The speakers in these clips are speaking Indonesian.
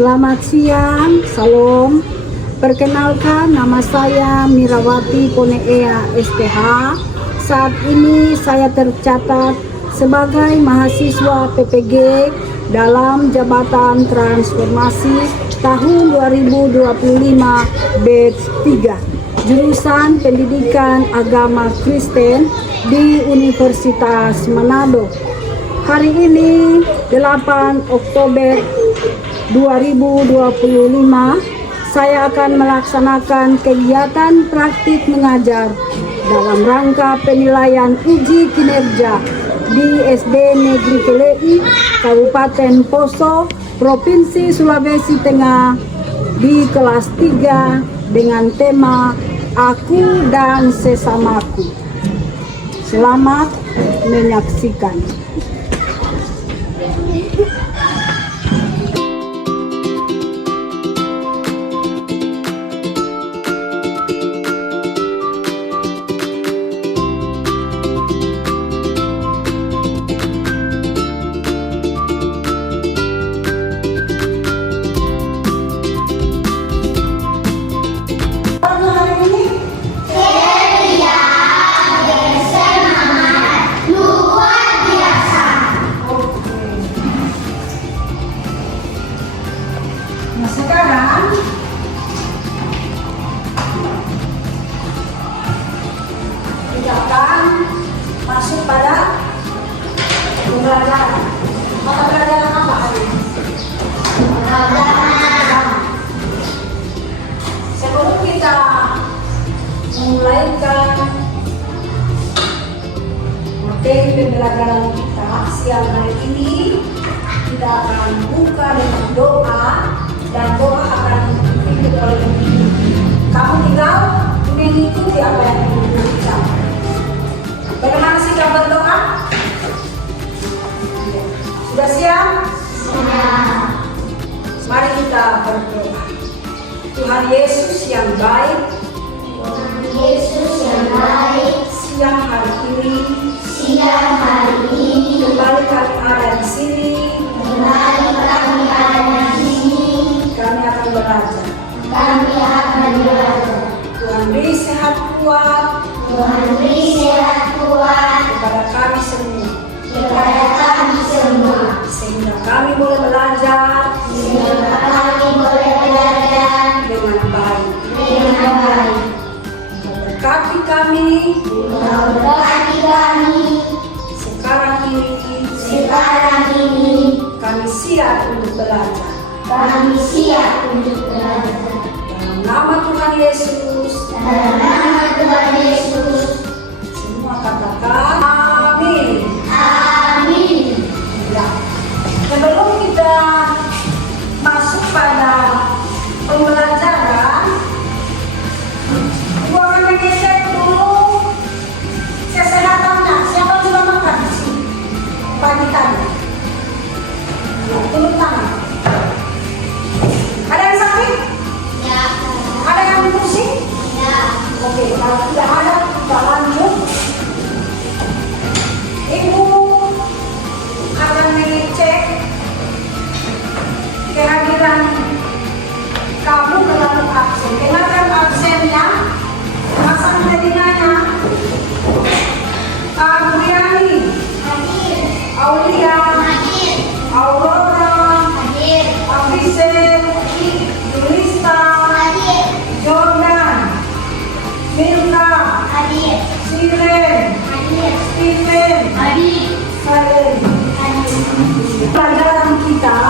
Selamat siang, Salam. Perkenalkan, nama saya Mirawati Ponea SPH. Saat ini saya tercatat sebagai mahasiswa PPG dalam Jabatan Transformasi tahun 2025 batch 3, jurusan Pendidikan Agama Kristen di Universitas Manado. Hari ini 8 Oktober 2025, saya akan melaksanakan kegiatan praktik mengajar dalam rangka penilaian uji kinerja di SD Negeri Kelei, Kabupaten Poso, Provinsi Sulawesi Tengah di kelas 3 dengan tema Aku dan Sesamaku. Selamat menyaksikan. Nah, sekarang kita akan masuk pada pembelajaran. Mata pelajaran apa hari ini? Pembelajaran. Sebelum kita memulaikan materi pembelajaran kita siang hari ini, kita akan buka dengan doa. Dan doa akan dipimpin oleh Ibu. Kamu tinggal mengikuti apa yang Ibu ucapkan. Bagaimana sikap berdoa? Sudah siap? Siap. Mari kita berdoa. Tuhan Yesus yang baik, Tuhan Yesus yang baik, siang hari ini, kembali kami ada di sini. Kami akan belajar. Tuhan beri sehat kuat. Kepada kami semua. Sehingga kami boleh belajar. Dengan baik. Berkati kami. Sekarang ini. Kami siap untuk belajar. Dalam nama Tuhan Yesus. Semua katakan amin. Ya. Sebelum kita masuk pada pembelajaran, Ibu akan mengecek dulu kesehatannya. Siapa sudah makan di sini pagi tadi? Ya, turun tangan. Ada yang sakit? Ya. Ada yang pusing? Ya. Oke, kalau tidak ada, kita lanjut. Ibu akan mengecek kehadiran kamu dalam absen. Dengarkan absennya, pasang telinganya. Adriani, Aulia, Aurora, Afisel, Yulista, Jordan, Milka, Siren, Stephen, Salen. Pelajaran kita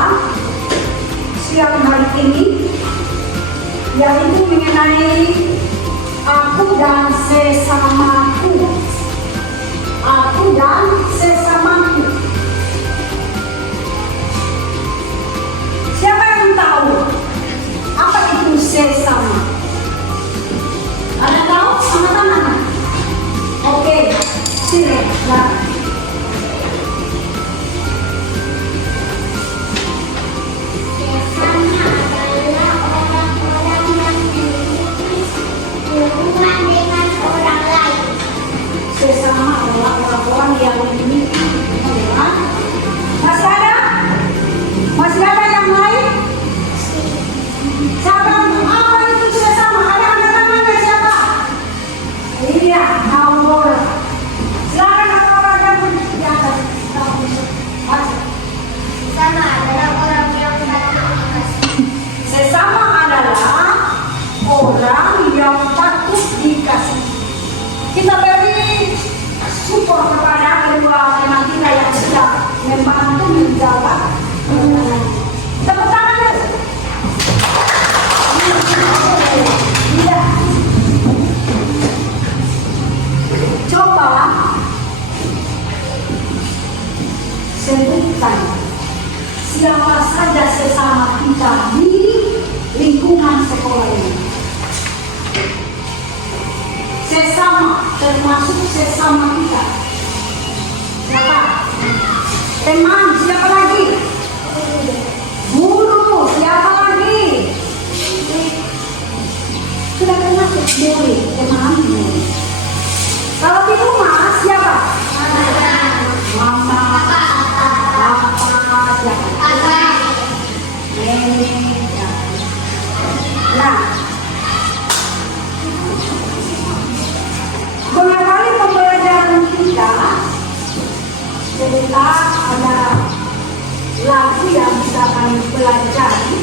siang hari ini yaitu mengenai aku dan sesamaku. Aku dan sesamaku. Siapa yang tahu apa itu sesama? Ada tahu? Sama-sama. Oke, sini. Nah. Sesama adalah orang-orang yang memiliki hubungan dengan orang lain. Sesama adalah orang-orang yang memiliki termasuk sesama kita. Siapa? Teman, siapa lagi? Guru, siapa lagi? Sudah termasuk murid, teman, murid. Kalau di rumah siapa? Mama, papa, siapa? Nenek. Nah, mengawali pembelajaran kita, sebentar ada lagu yang bisa kami pelajari.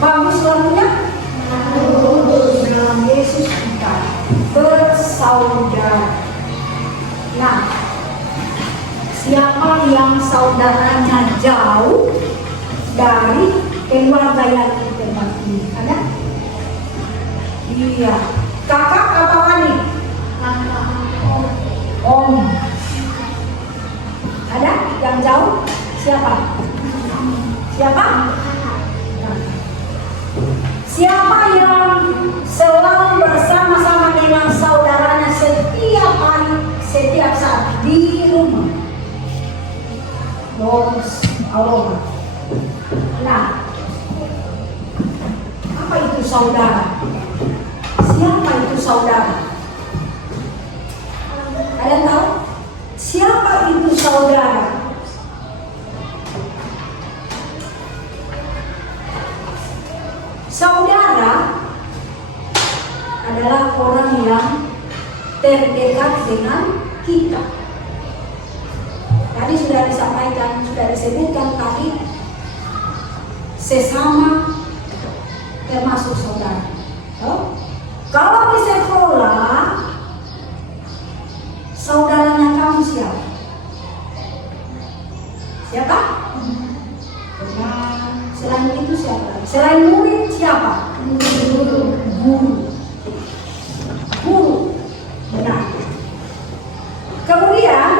Bagus lagunya? Dalam Yesus kita bersaudara. Nah, siapa yang saudaranya jauh dari keluarga yang terbaik ini? Ada? Iya. Kakak apa adik? Om. Ada yang jauh? Siapa? Siapa? Siapa yang selalu bersama-sama dengan saudaranya setiap hari, setiap saat di rumah? Bos, Aurora. Nah, apa itu saudara? Siapa itu saudara? Ada yang tahu? Siapa itu saudara? Saudara adalah orang yang terdekat dengan kita. Tadi sudah disampaikan, sudah disebutkan tadi, sesama termasuk saudara. Oh? Kalau di sekolah, saudaranya kamu siapa? Siapa? Nah, selain itu siapa? Selain murid siapa? Guru. Guru. Benar. Kemudian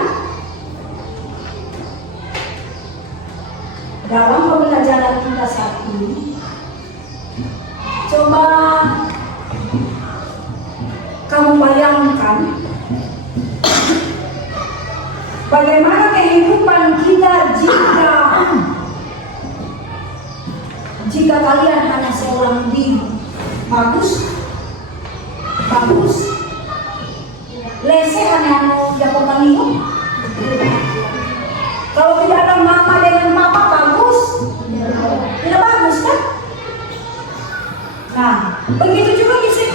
dalam pembelajaran kita saat ini, coba kamu bayangkan bagaimana kehidupan kita jika kalian hanya seorang diri. Bagus, lese hanya jago kalian. Kalau tidak ada mama dengan papa, bagus, tidak bagus kan? Nah, begitu juga di sini.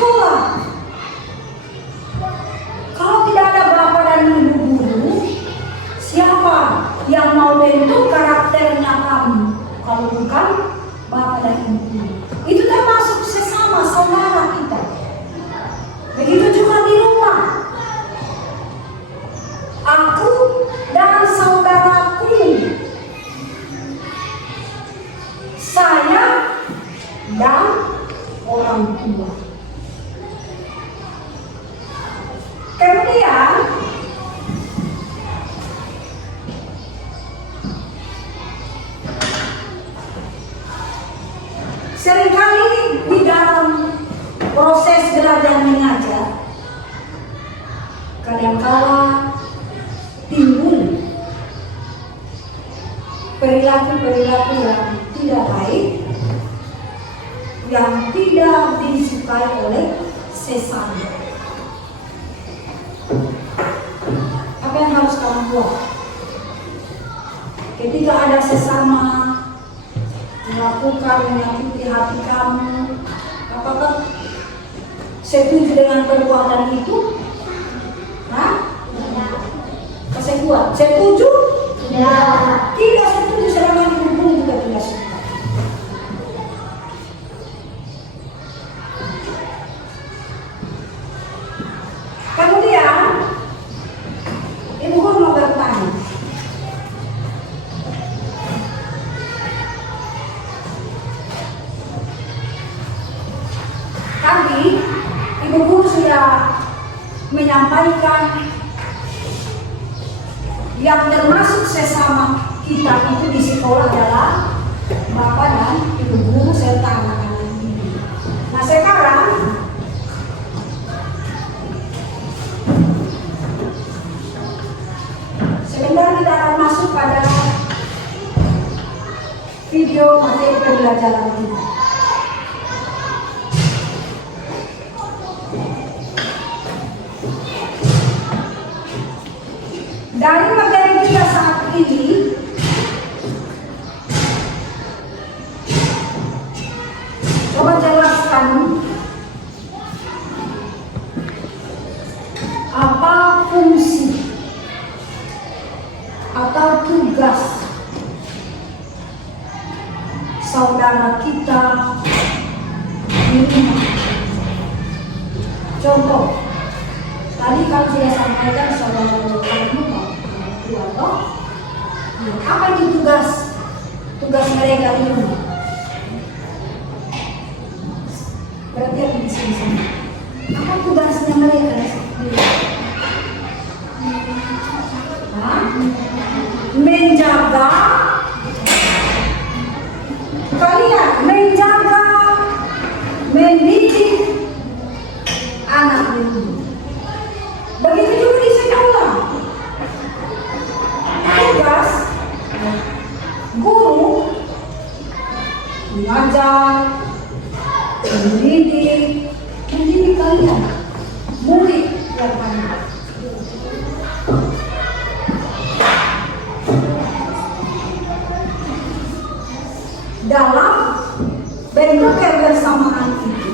orang tua. Kemudian seringkali di dalam proses belajar mengajar kadangkala timbul perilaku-perilaku yang tidak baik, yang tidak disukai oleh sesama. Apa yang harus kamu buat? Ketika ada sesama melakukan menyakiti hati kamu, apakah setuju dengan perbuatan itu? Hah? Setuju? Tidak setuju, selama dihubung juga tidak suka. Kemudian Ibu Guru mau bertanya, tadi Ibu Guru sudah menyampaikan yang termasuk sesama kita itu di sekolah adalah Bapak dan Ibu Guru serta anak-anak ini. Nah sekarang sebentar kita akan masuk pada video materi pembelajaran kita. Dari materi kita saat ini, coba jelaskan apa fungsi atau tugas saudara kita di rumah. Contoh, tadi kalau sudah sampaikan saudara kamu apa itu tugas mereka di rumah? Berarti aku di sini. Apa tugasnya mereka? Menjaga kalian, menjaga, mendidik anak itu. Begitu juga di sekolah. Tugas guru mengajar, mendidik kalian, murid yang kalian. Dalam bentuk kebersamaan itu,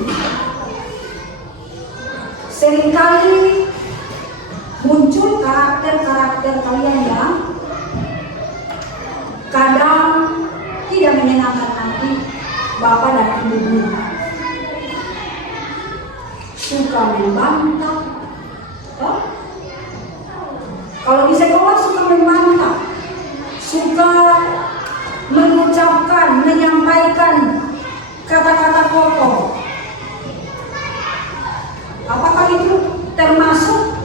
seringkali muncul karakter-karakter kalian yang kadang tidak menyenangkan hati Bapak dan Ibu Guru. Suka membantah. Kalau di sekolah suka membantah, suka mengucapkan, menyampaikan kata-kata kotor. Apakah itu termasuk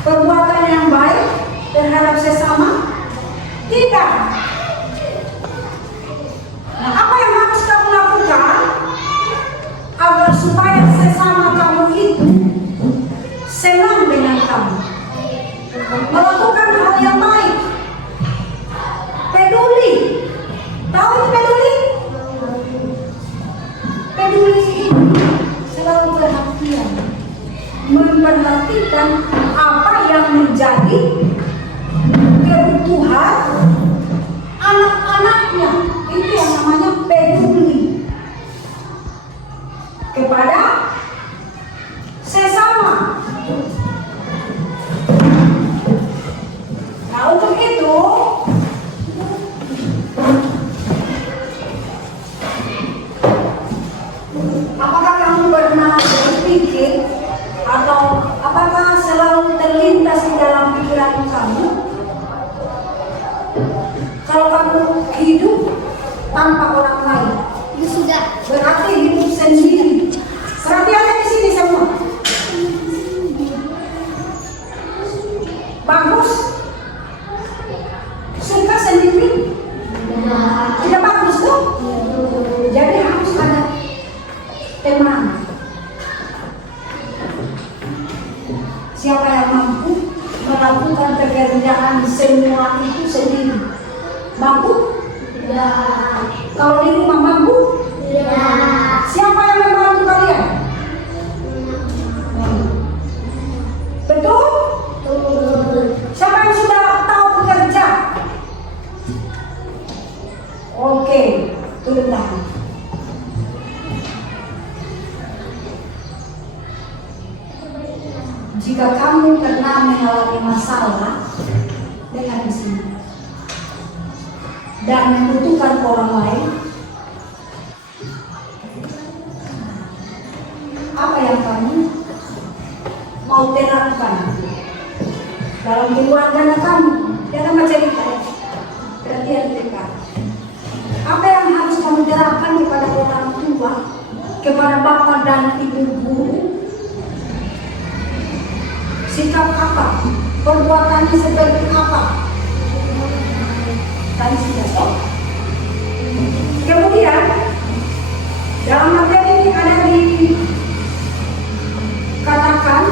perbuatan yang baik terhadap sesama? Tidak. Nah, apa yang harus kamu lakukan agar supaya sesama kamu itu senang dengan kamu? Melakukan hal yang baik. Peduli. Tahu itu peduli? Peduli itu selalu perhatian. Memperhatikan apa yang menjadi kebutuhan anak-anaknya. Itu yang namanya peduli kepada sesama. Nah, untuk itu apakah kamu pernah berpikir atau apakah selalu terlintas di dalam pikiran kamu kalau kamu hidup tanpa orang lain? Sudah. Berarti hidup Mampu? Ya. Kalau di rumah mampu? Ya. Siapa yang membantu kalian? Betul? Siapa yang sudah tahu bekerja? Oke, turun tangan. Jika kamu pernah mengalami masalah dengan di sini dan membutuhkan orang lain, apa yang kamu mau terapkan dalam keluarga kamu? Jangan macam itu. Perhatian mereka. Apa yang harus kamu terapkan kepada orang tua, kepada bapak dan ibu guru? Sikap apa? Perbuatannya seperti apa? Tadi sudah tahu. Kemudian dalam materi ini ada dikatakan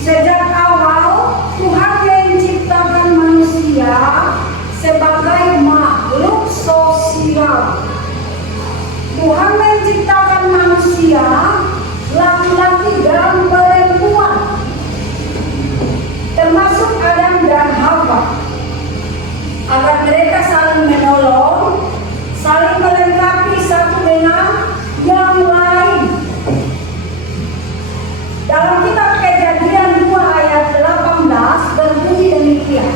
sejak awal Tuhan menciptakan manusia sebagai makhluk sosial. Tuhan menciptakan manusia laki-laki dan perempuan, termasuk Adam dan Hawa, agar mereka saling menolong, saling melengkapi satu dengan yang lain. Dalam kitab Kejadian 2 ayat 18 berbunyi demikian.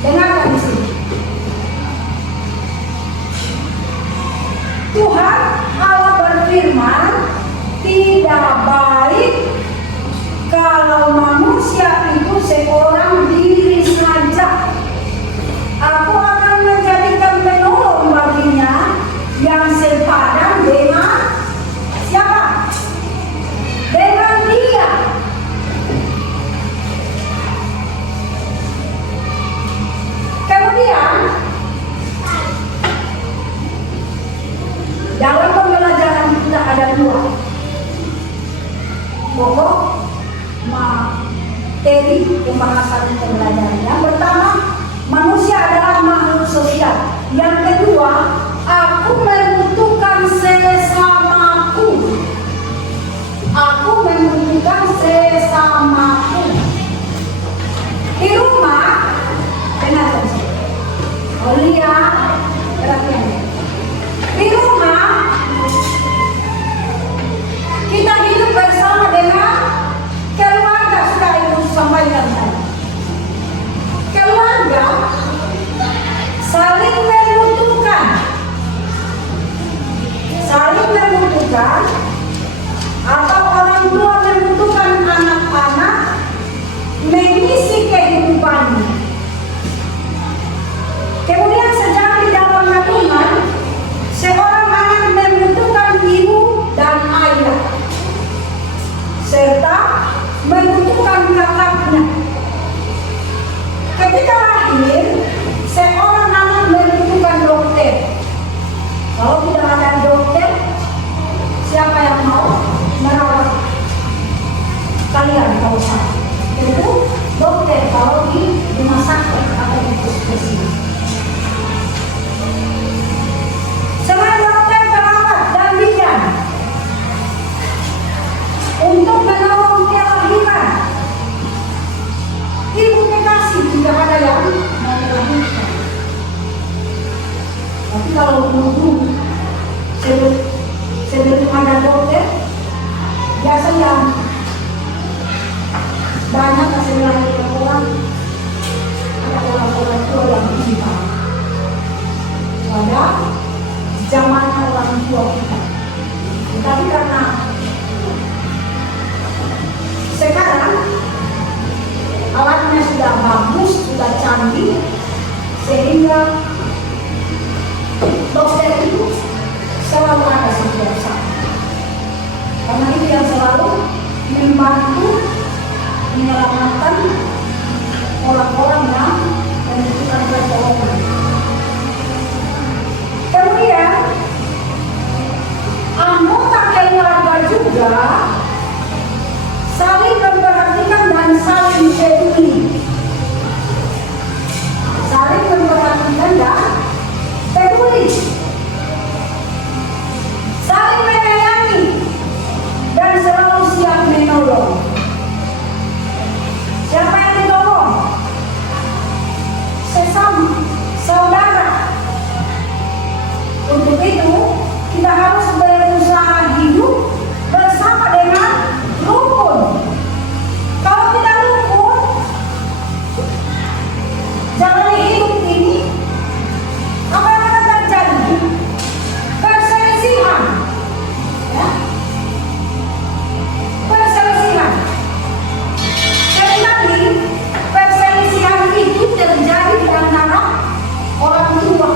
Dengarkan di sini. Tuhan Allah berfirman, tidak baik kalau manusia itu seorang diri saja. Aku akan menjadikan penolong baginya yang sepadan dengan siapa? Dengan dia. Kemudian dalam pembelajaran kita ada dua pokok materi pembahasan pembelajaran. Yang pertama, manusia adalah makhluk sosial. Yang kedua, aku membutuhkan sesamaku. Aku membutuhkan sesamaku. Di rumah, dengarkan. Oh lihat, perhatian. Di rumah kita hidup bersama dengan keluarga. Sudah ibu sampaikan tadi. Keluarga saling membutuhkan, atau orang tua membutuhkan anak-anak mengisi kehidupannya. Kemudian sejak di dalam kandungan, seorang anak membutuhkan ibu dan ayah, serta membutuhkan kakaknya. Ketika lahir, seorang anak membutuhkan dokter. Kalau tidak ada dokter, siapa yang mau merawat kalian kalau sakit? Tentu dokter kalau di rumah sakit atau di puskesmas. Selain dokter, perawat dan bidan untuk menolong kelahiran, ibu kekasih jika ada yang melahirkan. Tapi kalau dulu sebelum ada dokter, biasanya banyak hasil melahirkan orang, ada orang tua yang meninggal. Pada zamannya orang tua kita. Tapi karena sekarang alatnya sudah bagus, sudah canggih, sehingga dokter itu selalu ada setiap saat. Karena itu yang selalu membantu menyelamatkan orang-orang yang membutuhkan pertolongan. Kemudian anggota keluarga juga saling memperhatikan dan saling peduli. Kita harus berusaha hidup bersama dengan rukun. Kalau tidak rukun, jalani hidup ini, apa yang akan terjadi? Perselisihan, ya? Perselisihan. Jadi tadi perselisihan itu terjadi di antara orang tua.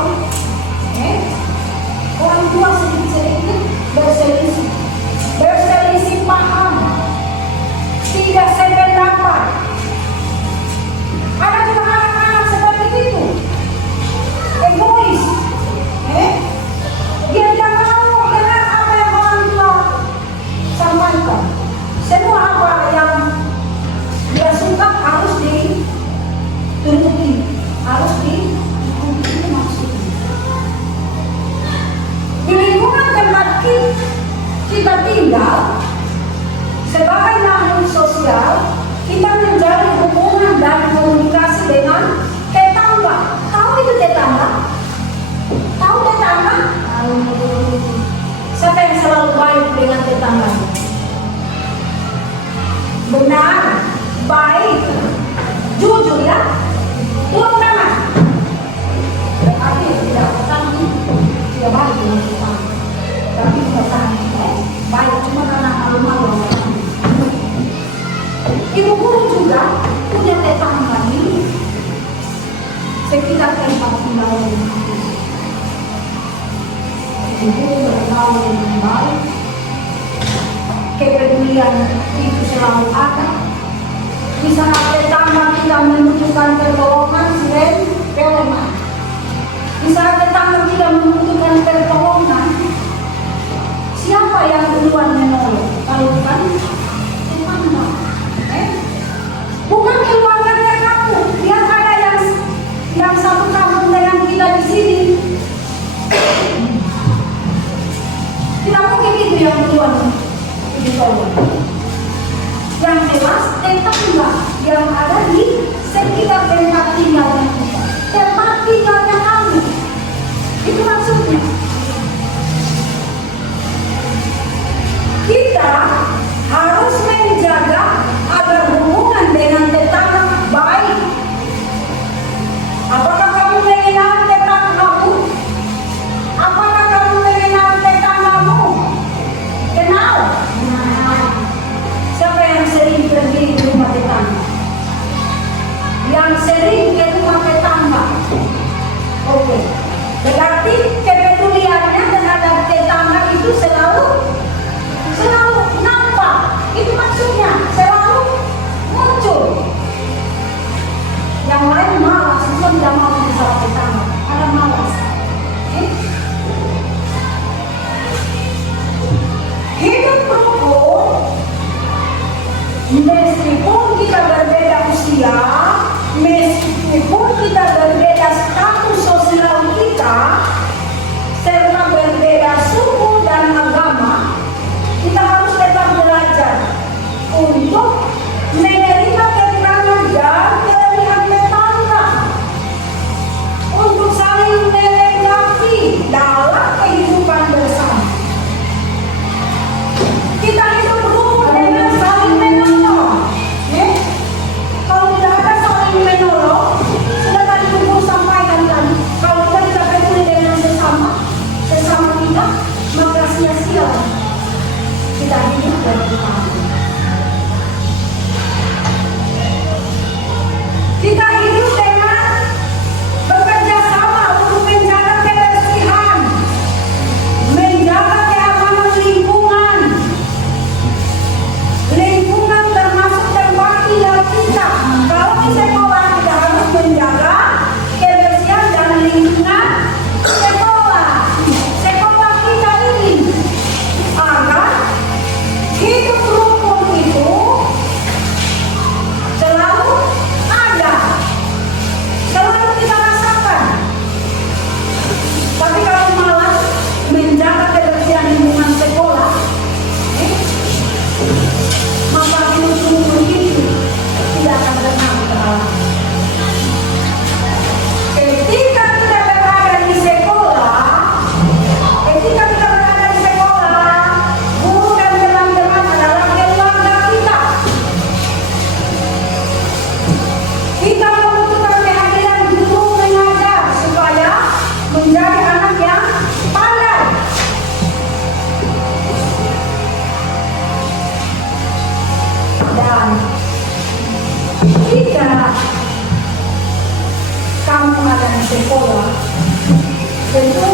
Orang tua sedikit-sedikit berselisih paham, tidak sependapat. Ada juga anak-anak seperti itu, egois. Dia tidak mau dengar apa yang orang tua sampaikan. Semua apa yang dia suka harus dituruti, harus diikuti. Itu maksudnya. Di lingkungan tempat kita tinggal, sebagai makhluk sosial, kita menjalin hubungan dan komunikasi dengan tetangga. Tahu itu tetangga? Tahu tetangga? Siapa yang selalu baik dengan tetangga? Benar, baik, jujur ya. Turun tangan. Berarti tidak bertanggung, tidak baik dengan tetangga. Tapi bertanggung, baik cuma karena malu-malu. Ibu guru juga punya tetangga ini sekitar tempat tinggal. Ibu bergaul dengan baik, kepedulian itu selalu ada. Di saat tetangga kita membutuhkan pertolongan, selain pelemah. Di saat tetangga kita membutuhkan pertolongan, siapa yang duluan menolong? Kalau bukan tetangga. Bukan keluarganya kamu, yang ada yang satu kampung dengan kita di sini. Tidak mungkin itu yang duluan ditolong. Yang jelas tetangga yang ada di sekitar tempat tinggalnya kita, tempat tinggalnya kamu. Itu maksudnya. Kita harus menjaga agar hubungan dengan tetangga baik. Apakah kamu mengenal tetanggamu? Apakah kamu mengenal tetanggamu? Kenal? Siapa yang sering pergi ke rumah tetangga? Yang sering ke rumah tetangga? Oke. Berarti kepeduliannya terhadap tetangga itu selalu nampak. Itu maksudnya selalu muncul. Yang lain malas, semua tidak mau bersama tetangga. Ada malas. Hidup rukun, meskipun kita berbeda usia, meskipun kita berbeda status sosial kita, serta berbeda suku dan agama, kita harus tetap belajar untuk menerima kekurangan dan kelebihan tetangga, untuk saling melengkapi dalam kehidupan bersama. Kita hidup rukun dengan saling menolong. Kalau tidak ada saling menolong, sudah tadi Ibu sampaikan tadi, kalau kita tidak peduli dengan sesama kita, maka sia-sia kita hidup dan bertahan. sekolah, tentu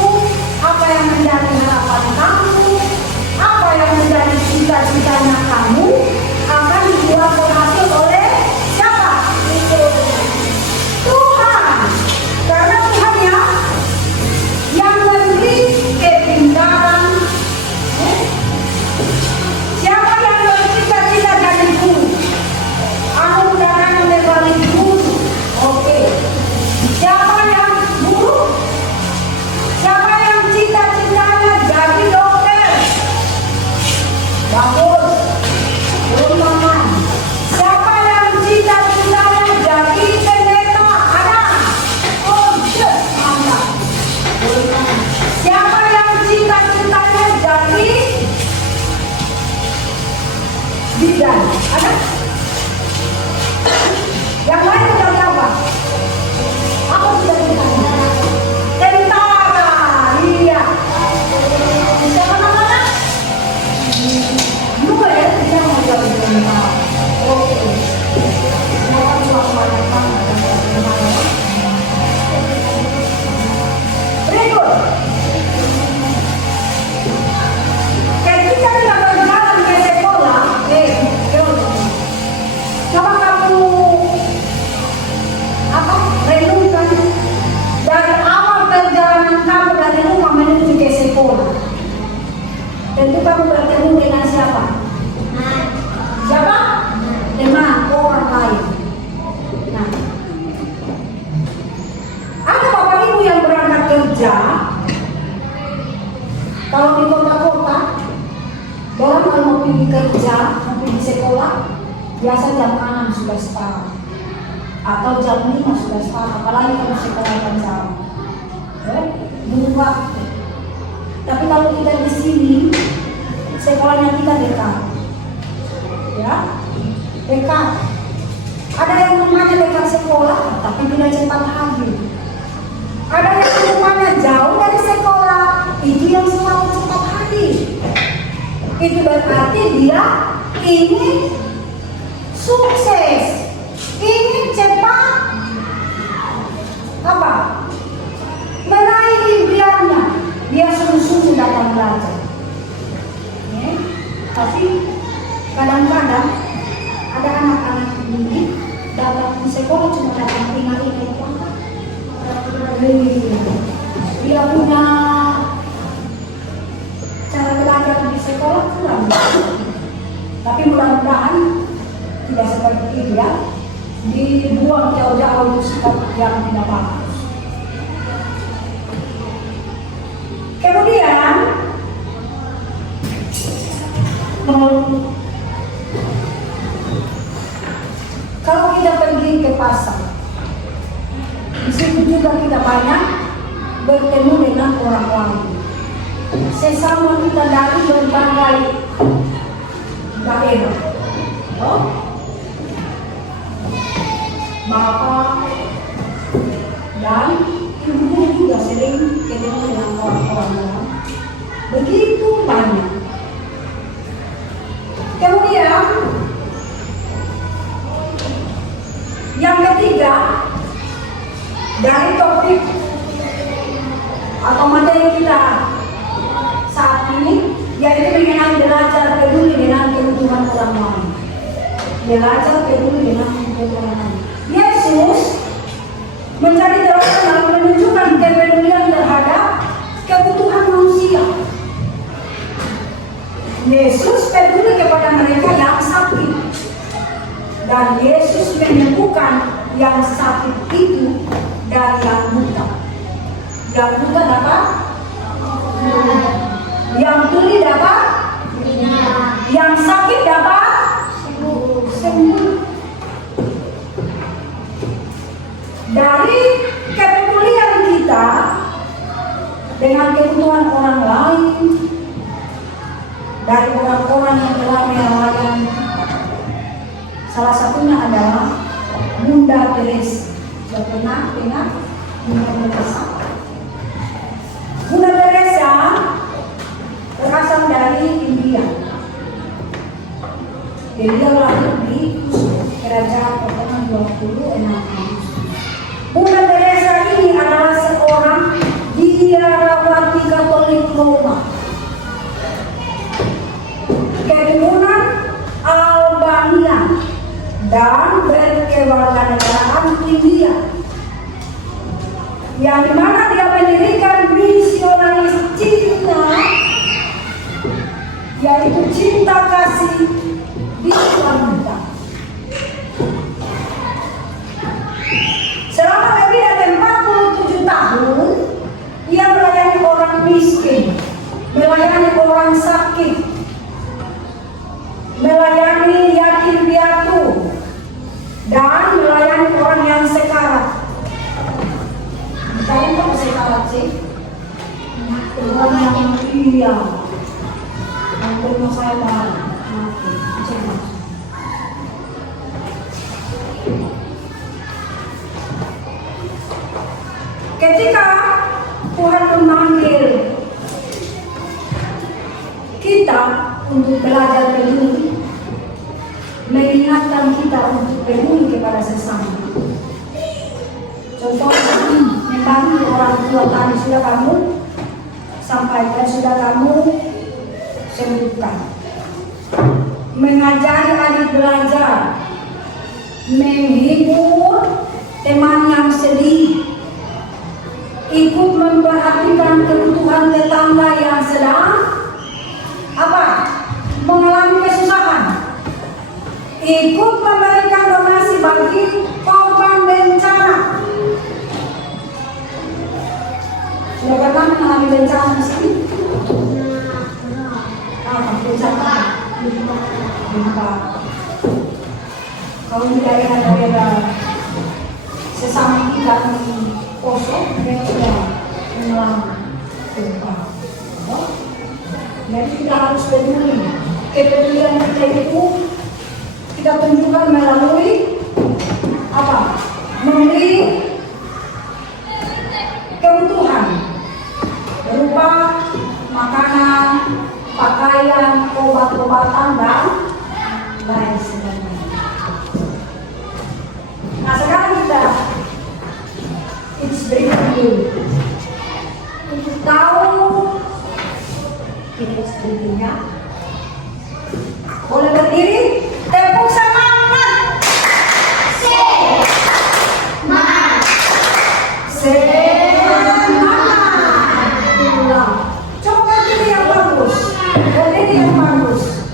apa yang menjadi harapan kamu, apa yang menjadi cita-citanya kamu akan dibuat berhasil oleh siapa? Tuhan. Karena Tuhan yang memberi kepintaran. Siapa yang bercita-cita jadi guru? Aku jangan menjadi guru. Oke. Siapa yang guru? Siapa yang cita-citanya jadi dokter? Bagus. Belum tangan. Siapa yang cita-citanya jadi pendeta? Ada? Oh, yes. Mantap. Belum tangan. Siapa yang cita-citanya jadi bidan? Ada? Yang lain jadi apa? Apa cita-citanya? Tentara. Iya. Siapa namanya? Lupa ya, dia mau jadi tentara. Oke. Mau jual banyak banget dan bagaimana? Berikut. Ketika kita berjalan ke sekolah, coba kamu renungkan dari awal perjalanan kamu dari rumah menuju ke sekolah. Tentu kamu bertemu dengan siapa? Siapa? Dengan orang lain. Nah, ada bapak ibu yang berangkat kerja. Kalau di kota-kota, orang kalau mau pergi kerja, mau pergi sekolah, biasa jam 6 sudah start. Atau jam 5 sudah start, apalagi kalau sekolah kan jauh. Belum waktu. Tapi kalau kita di sini, sekolahnya kita dekat. Ya, dekat. Ada yang rumahnya dekat sekolah, tapi tidak cepat hadir. Ada yang rumahnya jauh dari sekolah, itu yang selalu cepat hadir. Itu berarti dia ingin sukses, ingin cepat apa? Meraih impiannya. Dia sungguh-sungguh datang belajar. Tapi kadang-kadang ada anak-anak ini datang ke sekolah cuma datang ingat-ingat. Dia punya cara belajar di sekolah kurang. Tapi mudah-mudahan tidak seperti itu ya. Dibuang jauh-jauh itu sikap yang tidak bagus. Kemudian kalau kita pergi ke pasar, di situ juga kita banyak bertemu dengan orang-orang. Sesama kita dari berbagai daerah, bapak dan ibu juga sering ketemu dengan orang-orang lain. Begitu banyak. Kemudian yang ketiga dari topik atau materi kita saat ini yaitu mengenai belajar peduli dengan kebutuhan orang lain. Belajar peduli dengan kebutuhan orang lain. Yesus menjadi teladan dalam menunjukkan kepedulian terhadap kebutuhan manusia. Yesus peduli kepada mereka yang sakit, dan Yesus menyembuhkan yang sakit itu dari yang buta. Yang buta dapat, yang tuli dapat, yang sakit dapat sembuh. Dari kepedulian kita dengan kebutuhan orang lain, dari orang-orang yang telah melayani kita. Salah satunya adalah Bunda Teresa. Sudah pernah dengar Bunda Teresa? Bunda Teresa berasal dari India. Dia lahir di kerajaan pertengahan 26 Agustus. Bunda Teresa ini adalah dan berkewarganegaraan India, yang dimana dia mendirikan misionaris Cina, yaitu cinta kasih di wanita. Selama lebih dari 47 tahun, ia melayani orang miskin, melayani orang sakit, melayani yatim piatu, dan melayani orang yang sekarat. Saya kok sekarat sih? Orang yang iya. Nanti mau saya marah. Ketika Tuhan memanggil kita untuk belajar peduli, mengingatkan kita untuk peduli kepada sesama. Contohnya, membantu orang tua tadi sudah kamu sampaikan, sudah kamu sebutkan. Mengajari adik belajar, menghibur teman yang sedih, ikut memperhatikan kebutuhan tetangga yang sedang mengalami kesusahan, ikut memberikan donasi bagi korban bencana. Sudah pernah mengalami bencana di sini? Bencana gempa. Kalau di daerah-daerah sesama kita di Poso, mereka sudah mengalami gempa. Jadi kita harus peduli. Kepedulian kita itu kita tunjukkan melalui memberi kebutuhan berupa makanan, pakaian, obat-obatan, dan lain sebagainya. Nah, sekarang kita it's very good untuk tahu kita sebetulnya boleh berdiri, tepuk semangat. Semangat. Coba berdiri yang bagus, berdiri yang bagus.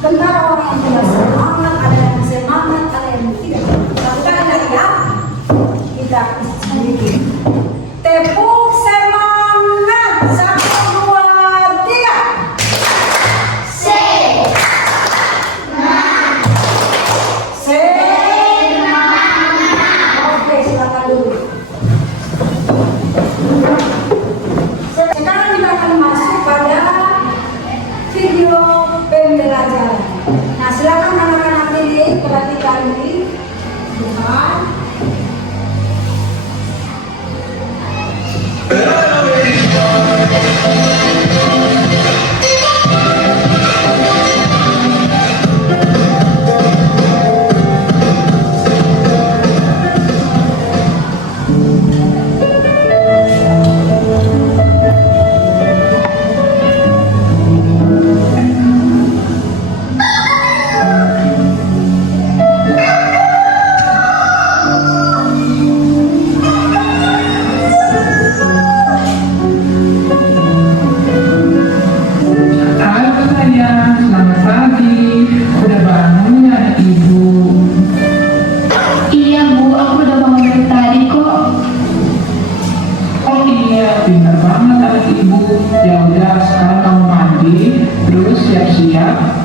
Bentar orang yang tidak semangat, ada yang semangat, ada yang tidak. Satu kali lagi ya, kita sedikit. Tepuk semangat. 1, 2, 3. Oke, silakan dulu. Sekarang kita akan masuk pada video pembelajaran. Nah, silakan anak-anak ini perhatikan ini. Tuhan.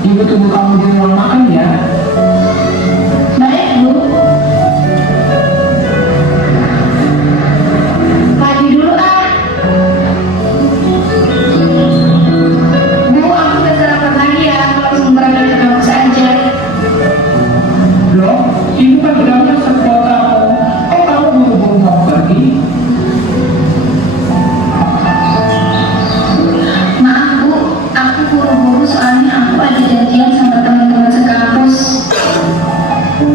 Ibu tunggu kamu di ruang makan ya. Baik, Bu. Mandi dulu ah. Bu, aku udah sarapan lagi ya. Aku langsung berangkat ke kampus aja. Loh, ibu kan udah masak buat kamu. Kok kamu buru-buru mau pergi? Maaf, Bu. Aku buru-buru soalnya aku ada janjian sama teman-teman sekampus.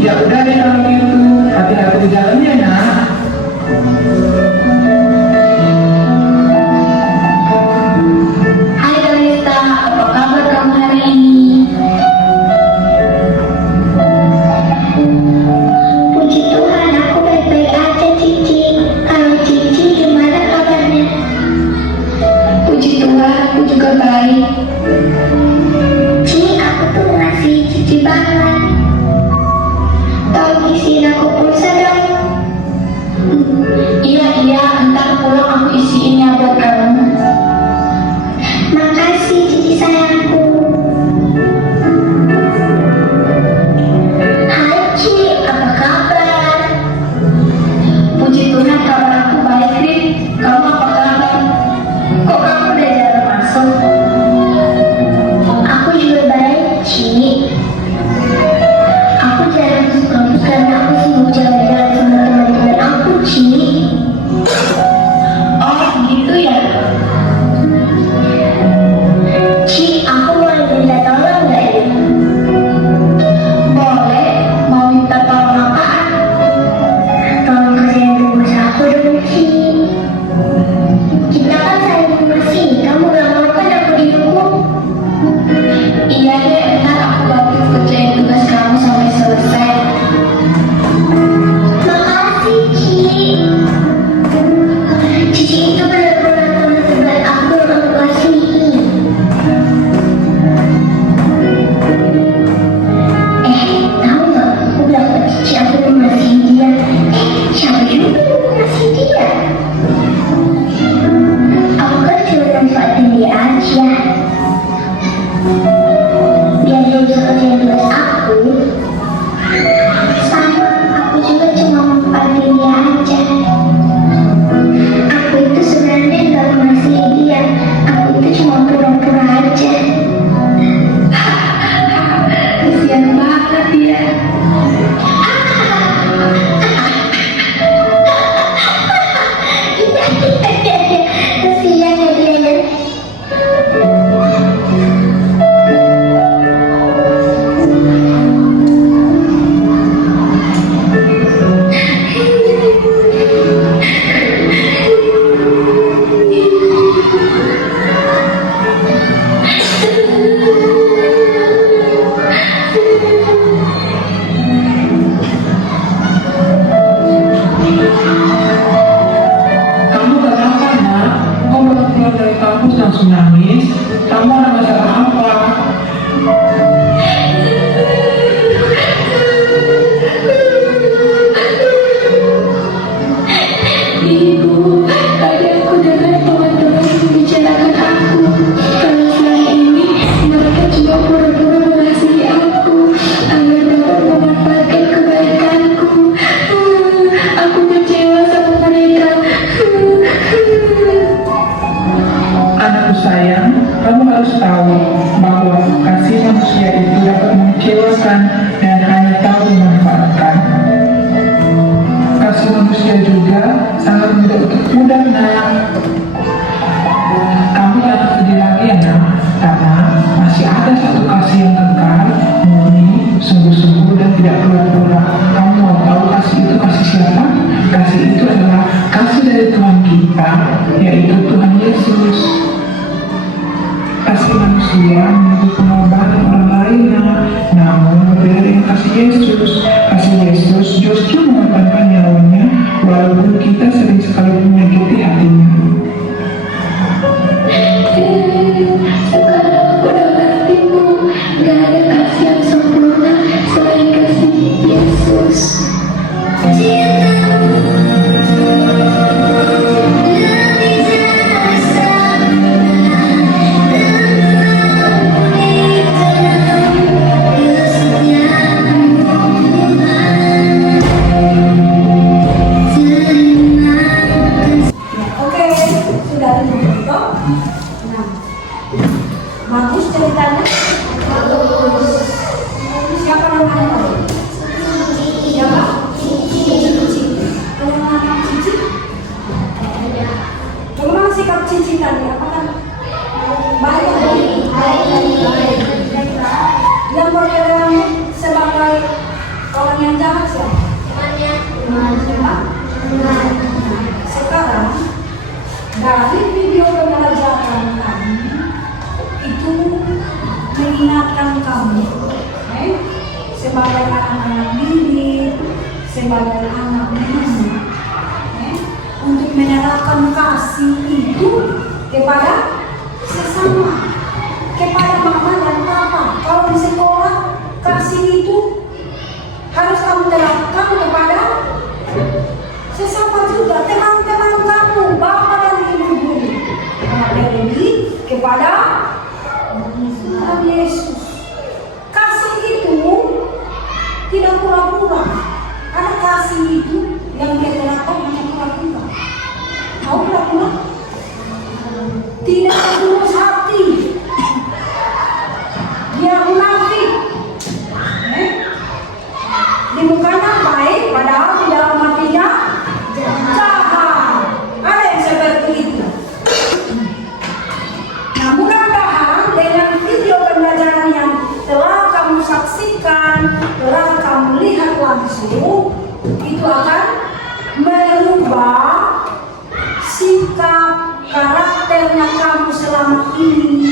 Ya udah deh kalau gitu. Hati-hati di jalannya ya. Hai Talita, apa kabar kamu hari ini? Iya, ntar pulang aku isiin ya buat kamu. Makasih cici sayangku. Hai Ci, apa kabar? Puji Tuhan kabar aku baik, Rin. Kamu apa kabar? Kok kamu udah jarang masuk? Aku juga baik, Ci. Aku jarang masuk kampus karena aku sibuk jalan-jalan sama teman-teman aku, Ci. Oh gitu ya. Ci, aku boleh minta tolong nggak ya? Boleh. Mau minta tolong apaan? Tolong kerjain tugas aku dong, Ci. Kita kan saling masih. Kamu gak mau kan aku dihukum? Iya deh, ntar aku bantu kerjain tugas kamu sampai selesai. Makasih, Ci. Cici itu benar-benar teman terbaik aku yang aku kasihi. Tahu nggak? Aku bilang ke Cici aku mau ngasih dia. Siapa juga yang mau ngasih dia? Aku kan cuma manfaatin dia aja. Biar dia bisa kerjain tugas aku. Sama, aku juga cuma manfaatin dia aja. Aku itu sebenarnya gak ngasih dia. Aku itu cuma pura-pura aja. Kasian banget dia. Kasian ya dia. Kamu kenapa nak? Kau baru keluar dari kampus langsung nangis? Kamu ada masalah apa? Ibu, tadi aku dengar teman-teman membicarakan aku. Kalau selama ini mereka cuma pura-pura mengasihi aku agar dapat memanfaatkan kebaikanku. Aku kecewa sama mereka. Anakku sayang, kamu harus tahu bahwa kasih manusia itu dapat mengecewakan dan hanya tahu memanfaatkan. Kasih manusia juga sangat mudah untuk pudar, nak. Kamu jangan sedih lagi ya, nak, karena masih ada satu kasih yang kekal, murni, sungguh-sungguh dan tidak pura-pura. Kamu mau tahu kasih itu kasih siapa? Kasih itu adalah kasih dari Tuhan kita, yaitu Tuhan Yesus. Kasih manusia menuntut pengorbanan orang lain, namun berbeda dengan kasih Yesus. Kasih Yesus justru mengorbankan nyawanya, walaupun kita sering sekali menyakiti hatinya. Sekarang aku udah ngerti, Bu. Gak ada kasih yang sempurna selain kasih Yesus. Oke, sudah dibuka toh? Nah, bagus ceritanya. Bagus. Siapa namanya? Siapa? Cici. Bagaimana Cici? Bagaimana sikap Cici tadi? Apakah baik? Baik. Yang berbeda sebagai orang yang jahat siapa? Sekarang dari video pembelajaran kami itu mengingatkan kamu sebagai anak-anak didik, sebagai anak mama untuk menyerahkan kasih itu kepada sesama, kepada mama dan papa. Kalau di sekolah kasih itu harus kamu terapkan kepada sesama juga, teman itu akan merubah sikap karakternya kamu selama ini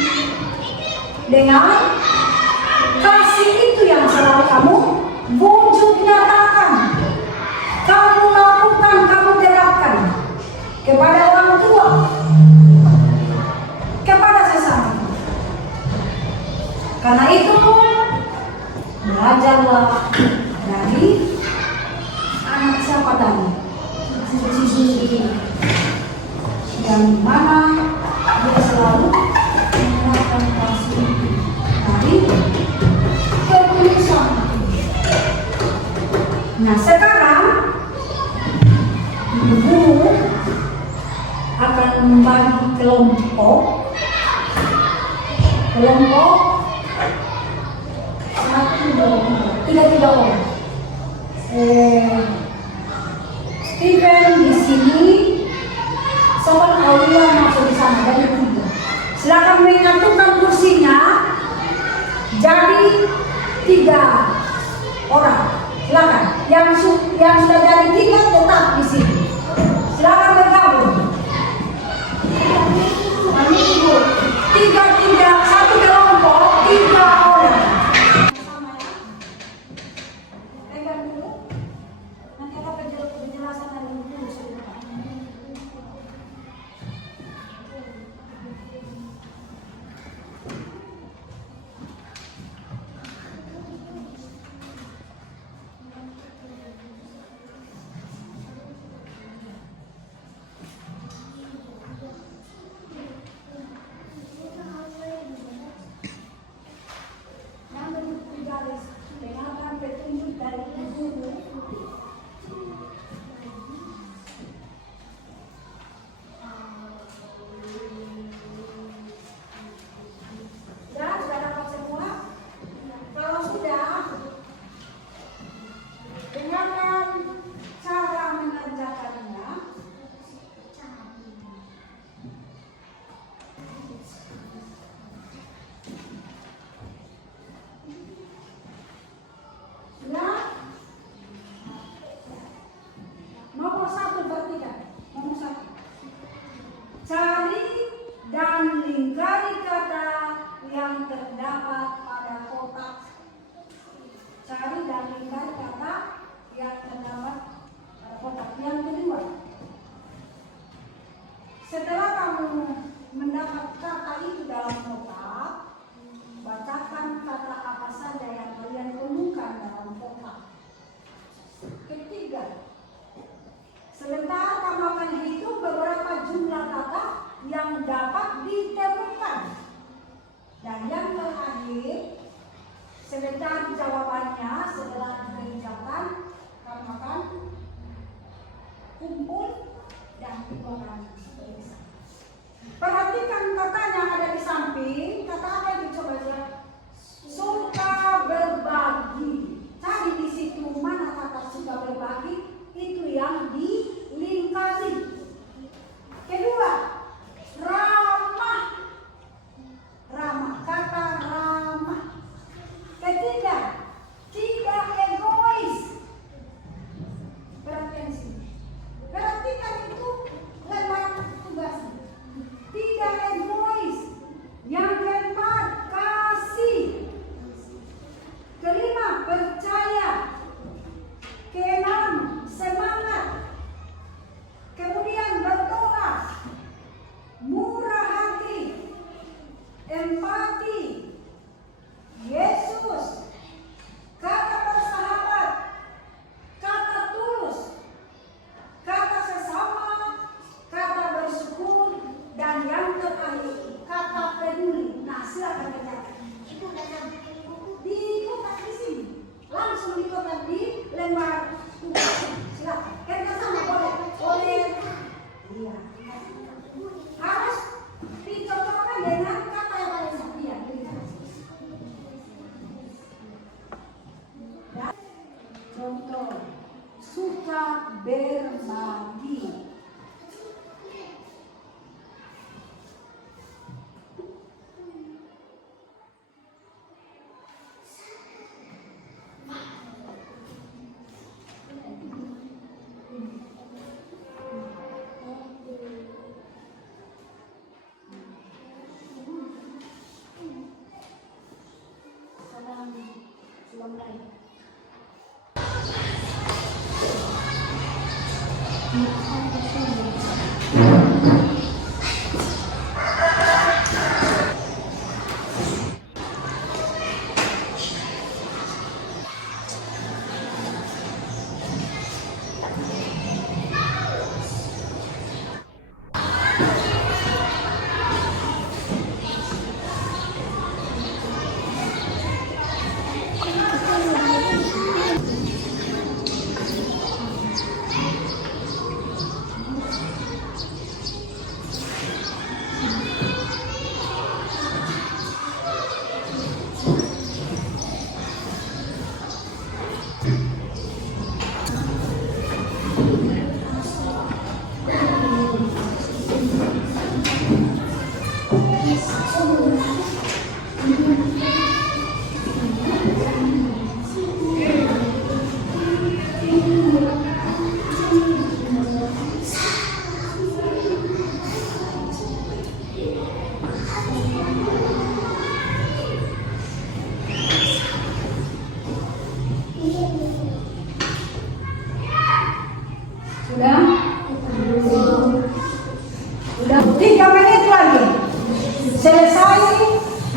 dengan kasih itu yang selalu kamu wujud nyatakan, kamu lakukan, kamu terapkan kepada orang tua, kepada sesama. Karena itu belajarlah dari anak siapa tadi, Cici, yang mana dia selalu menerapkan kasih dari ketulisan. Nah sekarang guru akan membagi kelompok tiga orang. Steven di sini, Sobat Aulia masuk di sana dari 3. Silakan menyatukan kursinya jadi 3 orang. Silakan. Yang sudah jadi 3 tetap di sini. Silakan bergabung. 3 satu kelompok 3 orang. Sama ya. Pegang dulu. Nanti ada penjelasan dari guru sebentar. Yang bentuk garis dengarkan petunjuk dari guru. Sudah dapat semua? Kalau sudah, dengarkan cara mengerjakannya. Sudah? Nomor 1 bertiga. Nomor 1. Cari dan lingkari kata yang terdapat pada kotak. Cari dan lingkari kata yang terdapat pada kotak. Yang kedua, setelah kamu mendapat kata itu dalam kotak, bacakan kata apa saja yang kalian temukan dalam kotak. Ketiga, sebentar kamu akan hitung beberapa jumlah kata yang dapat ditemukan. Dan yang terakhir, sebentar jawabannya setelah dikerjakan, kamu akan kumpul dan dikeluarkan. Perhatikan kata yang ada di samping. Kata apa itu coba lihat? Suka berbagi. Cari di situ mana kata suka berbagi, itu yang dilingkari. Kedua, ramah. Ramah, kata ramah. Ketiga, tidak egois. Perhatikan sini. Perhatikan itu lembar tugas. Tidak egois. Yang keempat,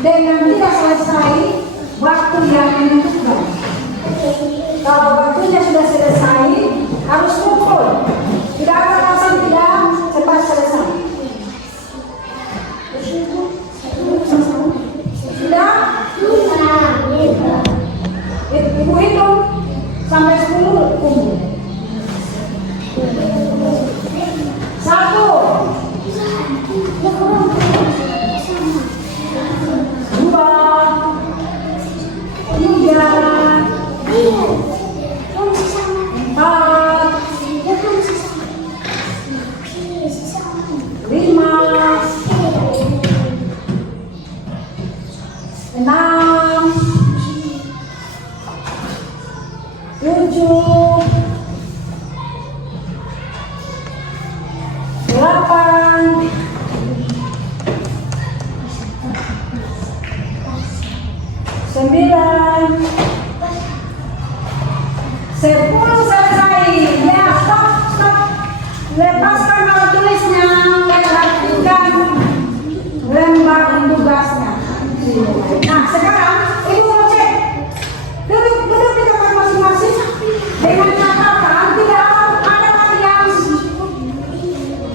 dengan tidak selesai waktu yang menentukan. Kalau waktunya sudah selesai, harus kumpul. Tidak ada alasan tidak cepat selesai. Sudah? Ibu hitung sampai 10 kumpul. 1, 2, 3, 4, 5, 6, 7, 8, 9, 10 selesai. Ya, stop. Lepaskan alat tulisnya, rapikan lembar tugasnya. Nah, sekarang ibu mau cek. Duduk di tempat masing-masing dengan catatan tidak ada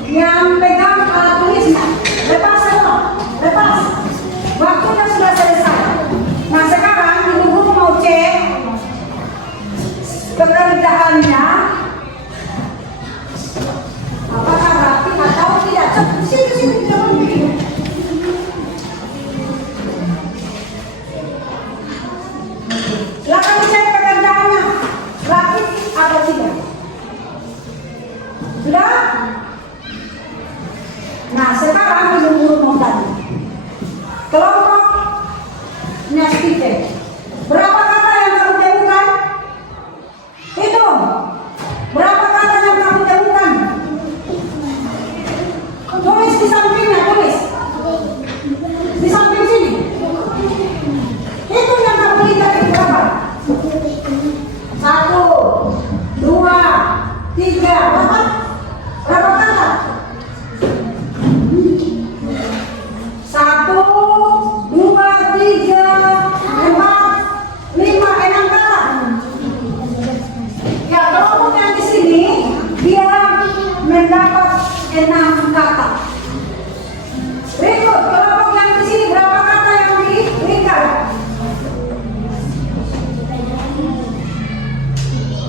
yang pegang alat tulisnya. Lepas semua, lepas. Waktunya sudah selesai. Nah, sekarang ibu guru mau cek pekerjaannya apakah rapi atau tidak. Sini jangan begini. Silakan dicek pekerjaannya rapi atau tidak. Sudah? Nah, sekarang ibu guru mau tanya. Kelompoknya Stephen, berapa kata yang kamu temukan? Hitung. Berapa kata yang kamu temukan? Tulis di sampingnya, tulis. Di samping sini. Hitung yang kamu lihat itu berapa? 1, 2, 3, berapa? Berapa kata? 1, 2, 3, 4, 5, 6 kata. Ya, kelompok yang di sini dia mendapat 6 kata. Berikut kelompok yang di sini berapa kata yang diberikan?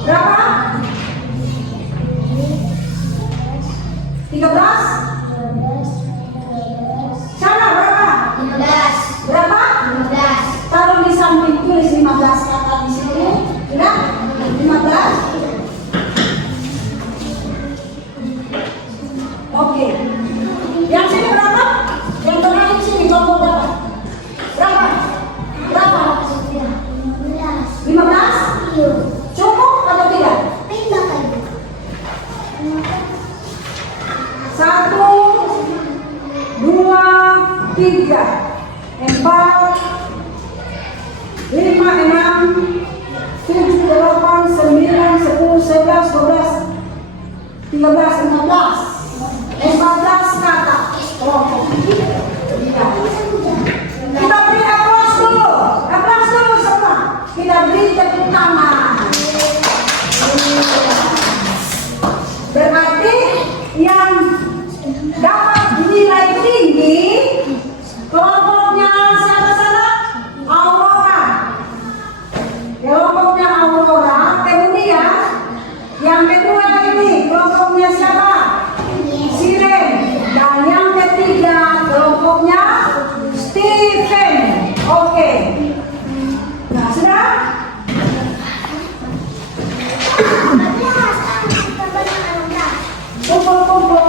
Berapa? 13? Sana berapa? 15. Berapa? 15. Taruh di samping, tulis 15 kata di sini. Sudah? 15? Oke. Yang sini berapa? Yang terakhir sini kelompok berapa? Berapa? Berapa? 15? Cukup atau tidak? 1, 2, 3, 4, 5, 6, 7, 8, 9, 10, 11, 12, 13, 14 kata kelompok. Kita beri aplaus dulu semua. Kita beri tepuk tangan. Berarti yang dapat nilai tinggi kelompoknya siapa sana? Aurora. Kelompoknya Aurora. Kemudian yang kedua ini kelompoknya siapa? Siren. Dan yang ketiga kelompoknya Stephen. Oke. Nah, sudah? Kumpul.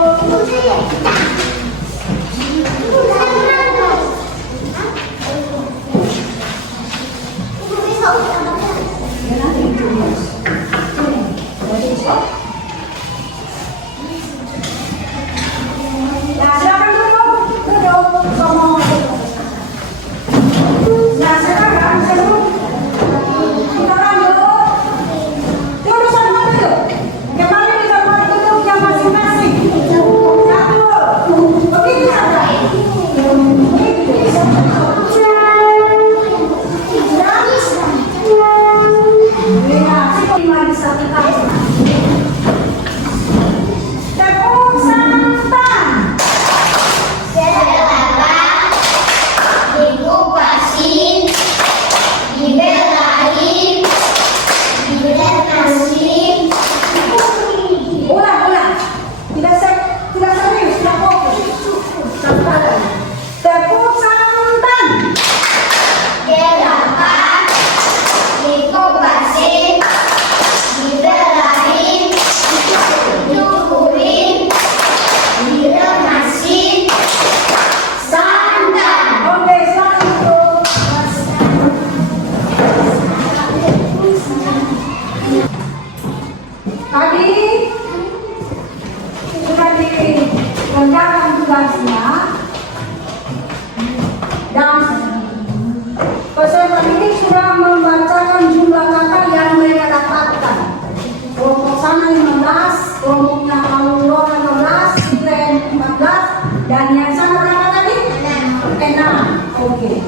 mengerjakan tugasnya dan peserta didik sudah membacakan jumlah kata yang mereka dapatkan. Kelompok sana 15, kelompoknya Aurora 15, Siren 14, dan yang sana berapa tadi? 6. Oke.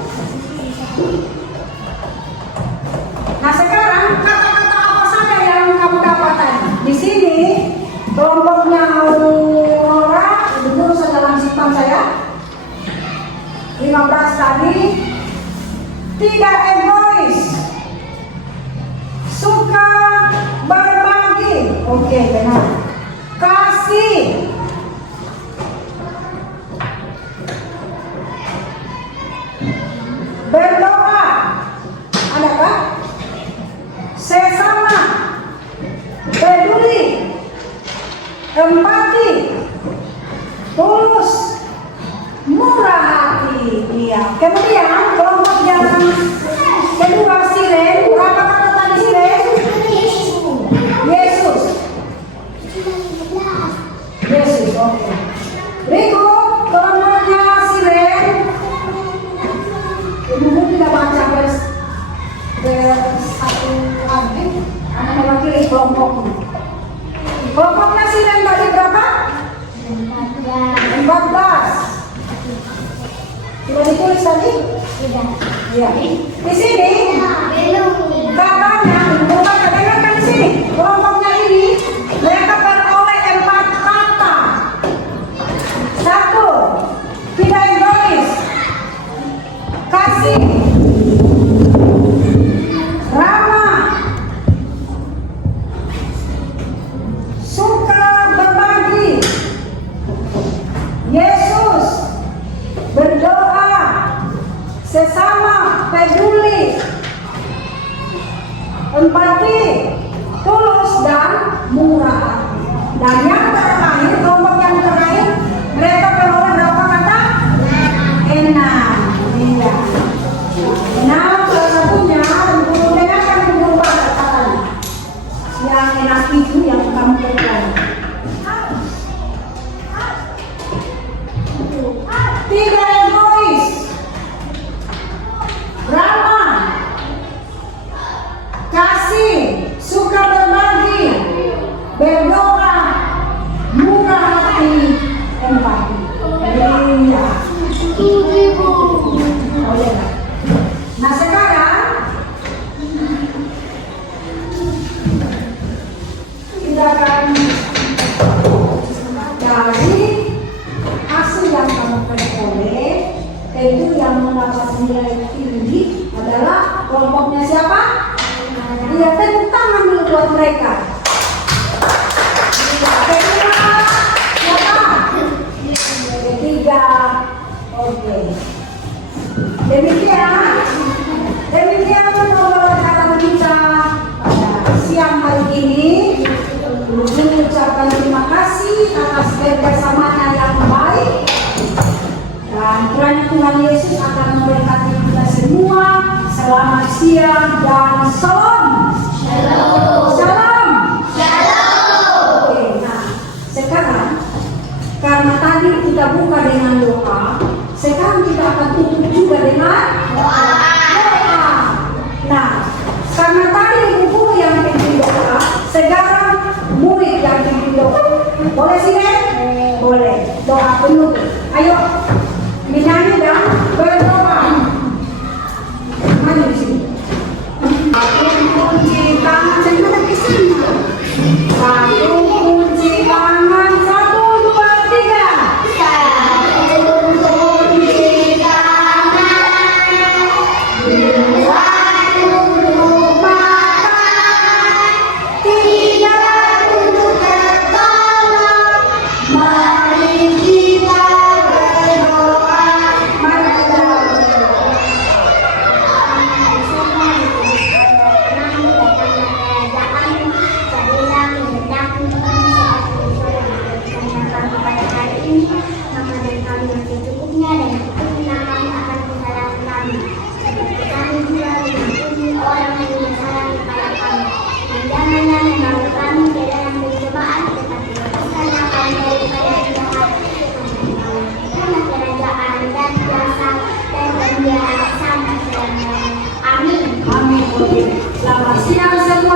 Nah sekarang kata-kata apa saja yang kamu dapatkan? Di sini kelompoknya Aurora, dulu dalam simpan saya 15 tadi. Tidak egois, suka berbagi, oke benar. Kasih, berdoa, adakah? Sesama, peduli, empati, tulus, murah hati. Iya. Kemudian kelompok yang kedua Siren, berapa kata tadi Siren? Yesus. Yesus, oke. Berikut kelompoknya Siren. Ibu tidak baca vers 1 anak mewakili kelompoknya. Kelompoknya Siren tadi berapa? 14. Sudah ditulis tadi? Sudah. Iya. Di sini katanya, bukan dengarkan di sini. Kelompoknya ini mereka beroleh 4 kata. 1. Tidak egois. Kasih. Ramah. Suka berbagi. Yesus. Berdoa, sesama, peduli, empati, tulus, dan murah hati. Dan yang terakhir, kelompok yang terakhir, mereka peroleh berapa kata? 6. Iya. 6 salah satunya, guru dengarkan guru katanya. Yang enak itu yang kamu pelajari. Tidak egois, ramah, kasih, suka berbagi, berdoa, murah hati, empati. Iya. Oh, iya. Nah sekarang kita akan dari hasil yang kamu peroleh, itu yang mendapat nilai tinggi adalah kelompoknya siapa? Dia tepuk tangan dulu buat mereka. Kedua, siapa? Ketiga, oke. Demikian pembelajaran kita pada siang hari ini. Mengucapkan terima kasih atas kerjasamanya yang baik. Dan kiranya Tuhan Yesus akan memberkati kita semua. Selamat siang dan salam. Shalom. Shalom. Oke, nah sekarang karena tadi kita buka dengan doa, sekarang kita akan tutup juga dengan doa. Nah, karena tadi guru yang pimpin doa, sekarang murid yang pimpin doa. Boleh sih, boleh. Doa penutup. Ayo. Menyanyi dan berdoa. Mari di sini. Aku kunci tangan jangan ke sana. Satu kunci tangan 1, 2, 3. Satu kunci tangan. 2 tutup mata. 3 tutup kepala. Mari kita berdoa. Mari kita Selamat siang semua.